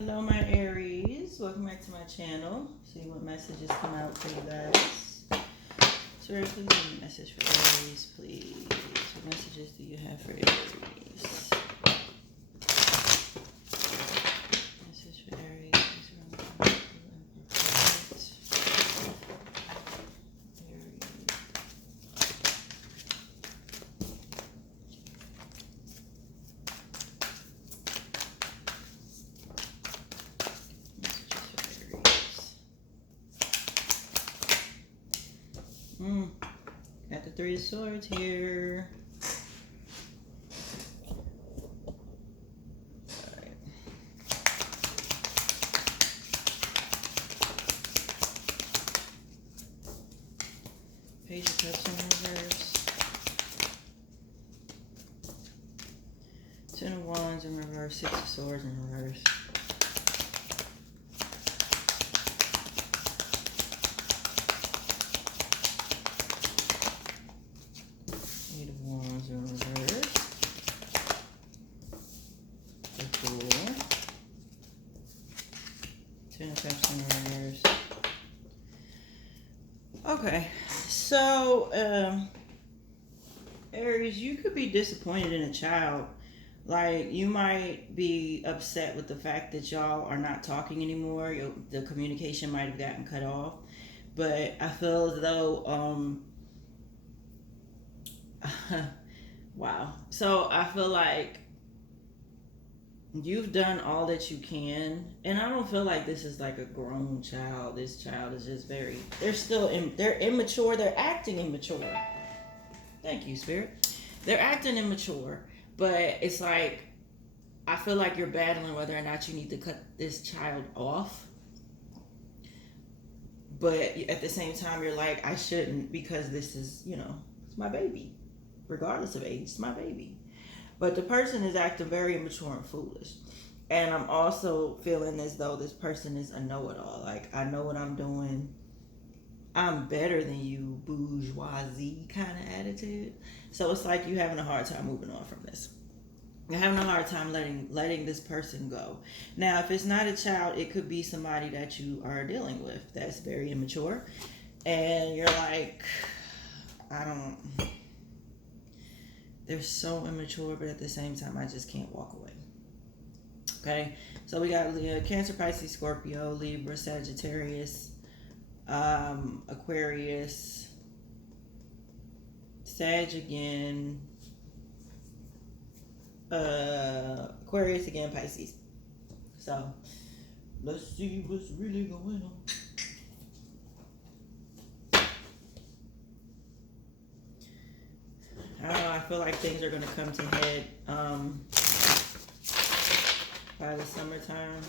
Hello, my Aries. Welcome back to my channel. See what messages come out for you guys. Sir, please leave a message for Aries, please. What messages do you have for Aries? Message for Aries. Got the Three of Swords here. Alright. Page of Cups in reverse. Ten of Wands in reverse. Six of Swords in reverse. Eight of Wands in reverse. The Fool. Ten of Cups in reverse. Okay, so Aries, you could be disappointed in a child. Like, you might be upset with the fact that y'all are not talking anymore. The communication might have gotten cut off. But I feel as though, wow. So I feel like you've done all that you can. And I don't feel like this is like a grown child. This child is just they're immature. They're acting immature. Thank you, Spirit. They're acting immature. But it's like, I feel like you're battling whether or not you need to cut this child off. But at the same time, you're like, I shouldn't, because this is, it's my baby. Regardless of age, it's my baby. But the person is acting very immature and foolish. And I'm also feeling as though this person is a know-it-all. Like, I know what I'm doing. I'm better than you, bourgeoisie kind of attitude. So it's like you're having a hard time moving on from this. You're having a hard time letting this person go. Now, if it's not a child, it could be somebody that you are dealing with that's very immature. And you're like, they're so immature, but at the same time, I just can't walk away. Okay? So we got Leo, Cancer, Pisces, Scorpio, Libra, Sagittarius, Aquarius, Sag again, Aquarius again, Pisces. So let's see what's really going on. I don't know, I feel like things are going to come to head by the summertime.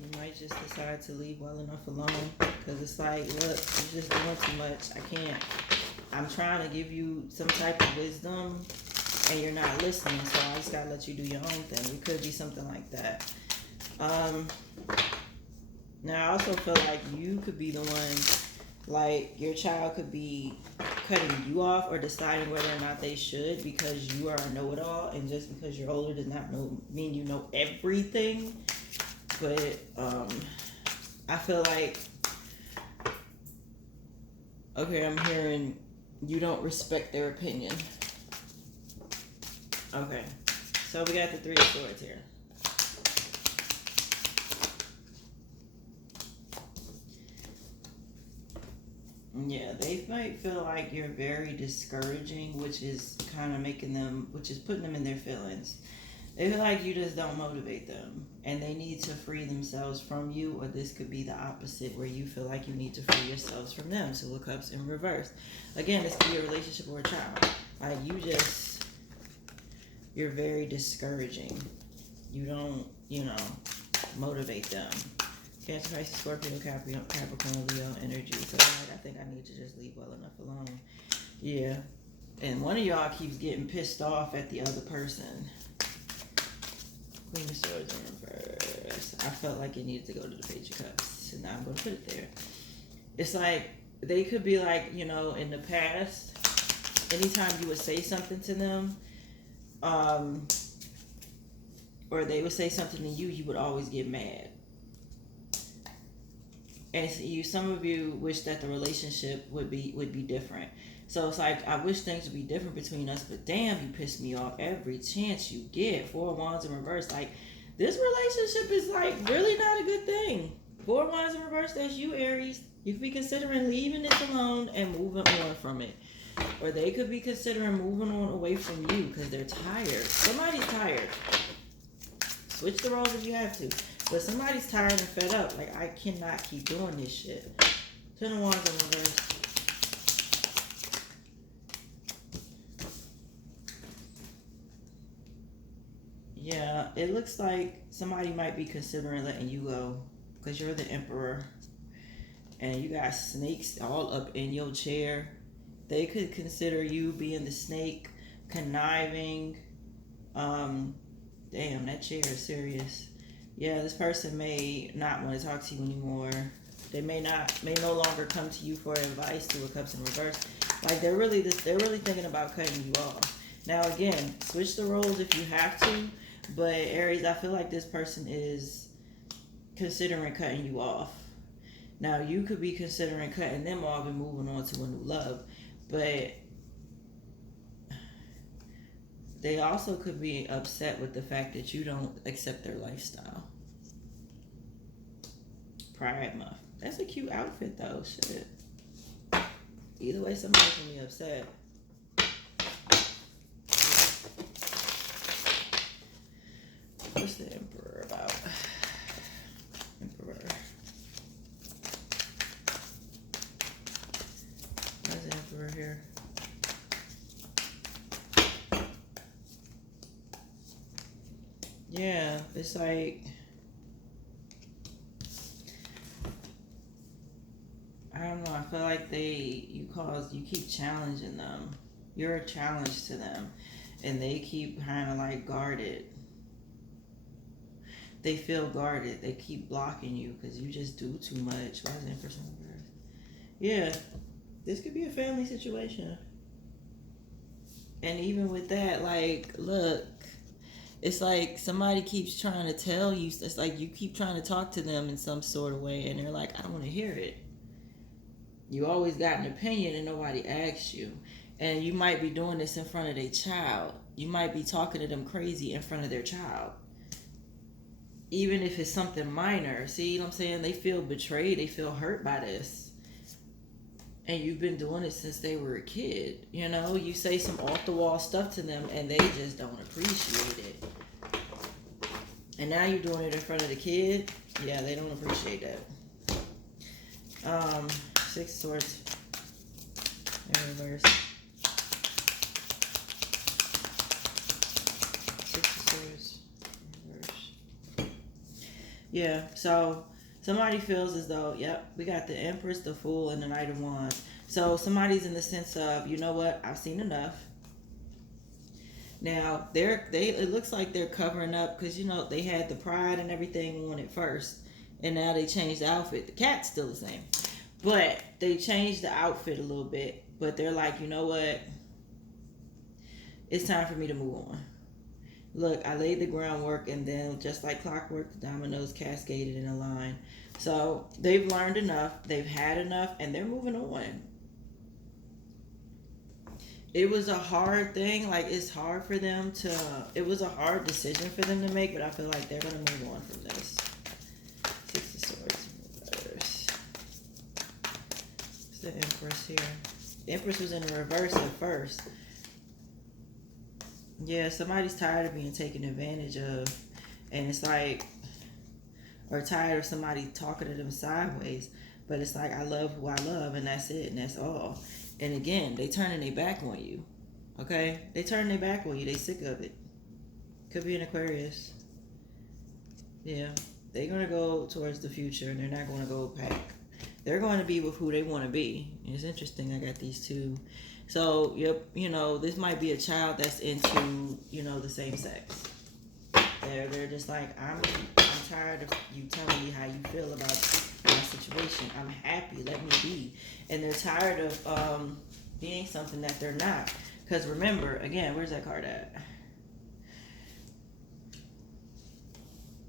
You might just decide to leave well enough alone, because it's like, look, you're just doing too much. I'm trying to give you some type of wisdom and you're not listening, so I just gotta let you do your own thing. It could be something like that. Now, I also feel like you could be the one, like, your child could be cutting you off or deciding whether or not they should, because you are a know-it-all, and just because you're older does not mean you know everything. But I feel like, okay, I'm hearing you don't respect their opinion. Okay, so we got the Three of Swords here. Yeah, they might feel like you're very discouraging, which is kind of which is putting them in their feelings. They feel like you just don't motivate them, and they need to free themselves from you, or this could be the opposite, where you feel like you need to free yourselves from them. So look ups in reverse. Again, this could be a relationship or a child. Like, you're very discouraging. You don't, motivate them. Cancer, Pisces, Scorpio, Capricorn, Leo energy. So I think I need to just leave well enough alone. Yeah. And one of y'all keeps getting pissed off at the other person. Queen of Swords in reverse. I felt like it needed to go to the Page of Cups, and now I'm going to put it there. It's like, they could be like, in the past, anytime you would say something to them, um, or they would say something to you, you would always get mad. And some of you wish that the relationship would be different. So it's like, I wish things would be different between us, but damn, you piss me off every chance you get. 4 of Wands in reverse. Like, this relationship is like really not a good thing. 4 of Wands in reverse, that's you, Aries. You could be considering leaving it alone and moving on from it. Or they could be considering moving on away from you because they're tired. Somebody's tired. Switch the roles if you have to. But somebody's tired and fed up. Like, I cannot keep doing this shit. 10 of Wands in reverse. Yeah, it looks like somebody might be considering letting you go because you're the Emperor and you got snakes all up in your chair. They could consider you being the snake, conniving. Damn, that chair is serious. Yeah, this person may not want to talk to you anymore. They may no longer come to you for advice. 2 of Cups in reverse. Like, they're really thinking about cutting you off. Now again, switch the roles if you have to. But Aries, I feel like this person is considering cutting you off. Now, you could be considering cutting them off and moving on to a new love. But they also could be upset with the fact that you don't accept their lifestyle. Pride Month. That's a cute outfit, though. Shit. Either way, somebody's gonna be upset. What's the Emperor about? Emperor. Where's the Emperor here? Yeah, it's like, I don't know, I feel like you keep challenging them. You're a challenge to them. And they keep kind of like guarded. They feel guarded. They keep blocking you because you just do too much. Why is the Empress in reverse? Yeah, this could be a family situation. And even with that, like, look, it's like somebody keeps trying to tell you, it's like you keep trying to talk to them in some sort of way, and they're like, I don't want to hear it. You always got an opinion and nobody asks you. And you might be doing this in front of their child. You might be talking to them crazy in front of their child. Even if it's something minor. See what I'm saying? They feel betrayed. They feel hurt by this. And you've been doing it since they were a kid. You know, you say some off-the-wall stuff to them and they just don't appreciate it. And now you're doing it in front of the kid. Yeah, they don't appreciate that. 6 Swords in reverse. 6 Swords in reverse. Yeah, so somebody feels as though, yep, we got the Empress, the Fool, and the Knight of Wands. So somebody's in the sense of, you know what, I've seen enough. Now, it looks like they're covering up because, you know, they had the pride and everything on it first. And now they changed the outfit. The cat's still the same. But they changed the outfit a little bit. But they're like, you know what? It's time for me to move on. Look, I laid the groundwork, and then just like clockwork, the dominoes cascaded in a line. So they've learned enough. They've had enough, and they're moving on. It was a hard thing. Like, it's hard for them to... It was a hard decision for them to make, but I feel like they're going to move on from this. 6 of Swords in reverse. What's the Empress here? The Empress was in the reverse at first. Yeah, somebody's tired of being taken advantage of. And it's like... Or tired of somebody talking to them sideways. But it's like, I love who I love, and that's it, and that's all. And again, they turning their back on you. Okay? They turning their back on you. They sick of it. Could be an Aquarius. Yeah. They're going to go towards the future, and they're not going to go back. They're going to be with who they want to be. It's interesting. I got these two. So, yep, you know, this might be a child that's into, you know, the same sex. They're just like, I'm tired of you telling me how you feel about my situation. I'm happy. Let me be. And they're tired of being something that they're not. Because remember, again, where's that card at?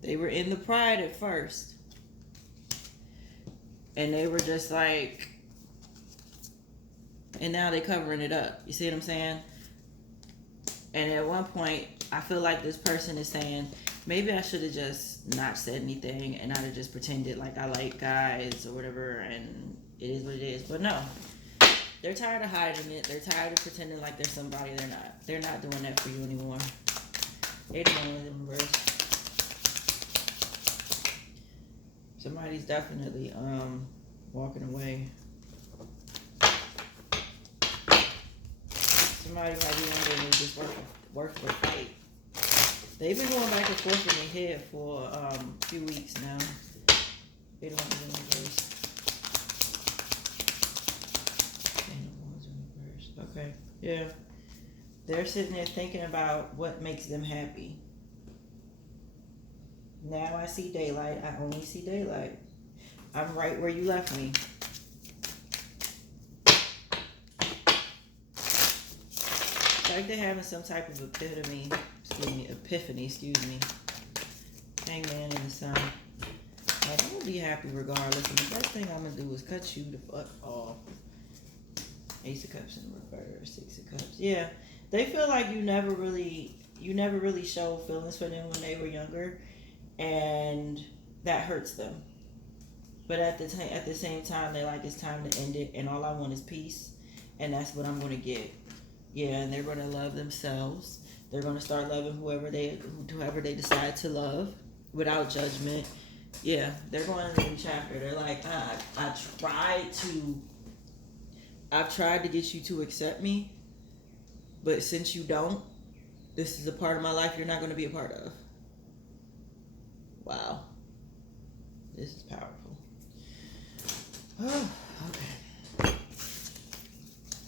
They were in the pride at first. And they were just like, and now they're covering it up. You see what I'm saying? And at one point, I feel like this person is saying, maybe I should have just not said anything and I'd have just pretended like I like guys or whatever, and it is what it is. But no, they're tired of hiding it. They're tired of pretending like they're somebody they're not. They're not doing that for you anymore. 81 in reverse. Somebody's definitely walking away. Somebody might be wondering if this worth the fight. They've been going back and forth in their head for a few weeks now. They don't have any reverse. Okay, yeah. They're sitting there thinking about what makes them happy. Now I see daylight. I only see daylight. I'm right where you left me. It's like they're having some type of epiphany, excuse me. Hangman in the sun. Like, I'm gonna be happy regardless. And the first thing I'm gonna do is cut you the fuck off. Ace of Cups in reverse, Six of Cups. Yeah, they feel like you never really showed feelings for them when they were younger, and that hurts them. But at the same time, they like, it's time to end it, and all I want is peace, and that's what I'm gonna get. Yeah, and they're gonna love themselves. They're gonna start loving whoever they decide to love, without judgment. Yeah, they're going to a new chapter. They're like, I've tried to get you to accept me, but since you don't, this is a part of my life you're not going to be a part of. Wow. This is powerful. Oh, okay.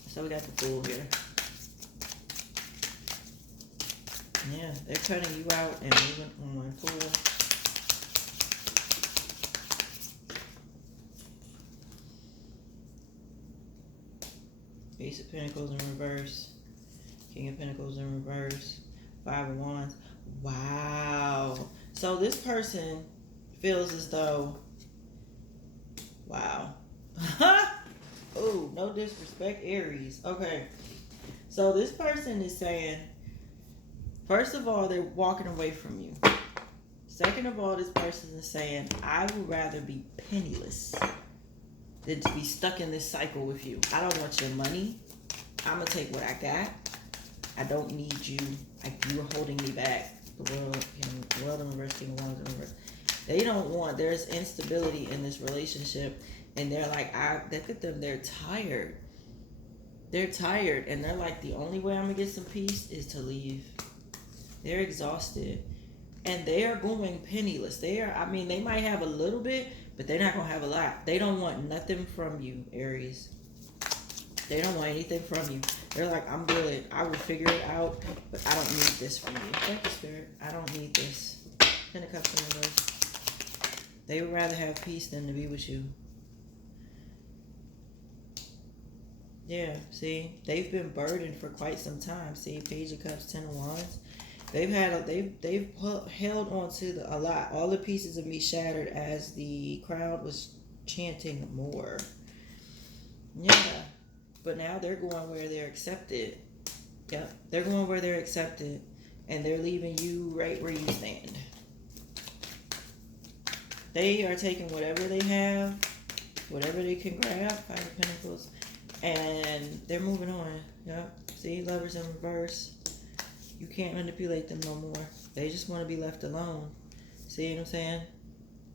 So we got the Fool here. Yeah, they're cutting you out and moving on. Fool. Ace of Pentacles in reverse. King of Pentacles in reverse. Five of Wands. Wow. So this person feels as though, wow. Oh, no disrespect, Aries. Okay. So this person is saying, first of all, they're walking away from you. Second of all, this person is saying, I would rather be penniless than to be stuck in this cycle with you. I don't want your money. I'm going to take what I got. I don't need you. You are holding me back. The world in reverse, King of Wands in reverse. They don't want, there's instability in this relationship. And they're like, look at them, they're tired. They're tired. And they're like, the only way I'm going to get some peace is to leave. They're exhausted. And they are going penniless. They might have a little bit, but they're not going to have a lot. They don't want nothing from you, Aries. They don't want anything from you. They're like, I'm good. I will figure it out, but I don't need this from you. Thank you, Spirit. I don't need this. Ten of Cups in reverse. They would rather have peace than to be with you. Yeah, see? They've been burdened for quite some time. See? Page of Cups, Ten of Wands. They've held on to a lot. All the pieces of me shattered as the crowd was chanting more. Yeah. But now they're going where they're accepted. Yep. They're going where they're accepted. And they're leaving you right where you stand. They are taking whatever they have, whatever they can grab, Five of Pentacles, and they're moving on. Yep. See, Lovers in reverse. You can't manipulate them no more. They just want to be left alone. See what I'm saying?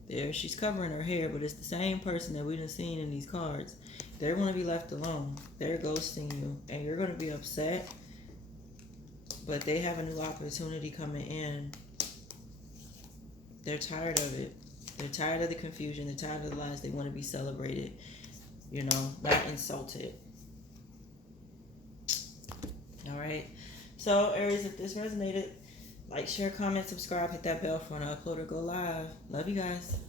There, she's covering her hair, but it's the same person that we've been seeing in these cards. They want to be left alone. They're ghosting you, and you're going to be upset. But they have a new opportunity coming in. They're tired of it. They're tired of the confusion. They're tired of the lies. They want to be celebrated, not insulted. All right. So, Aries, if this resonated, like, share, comment, subscribe, hit that bell for an upload or go live. Love you guys.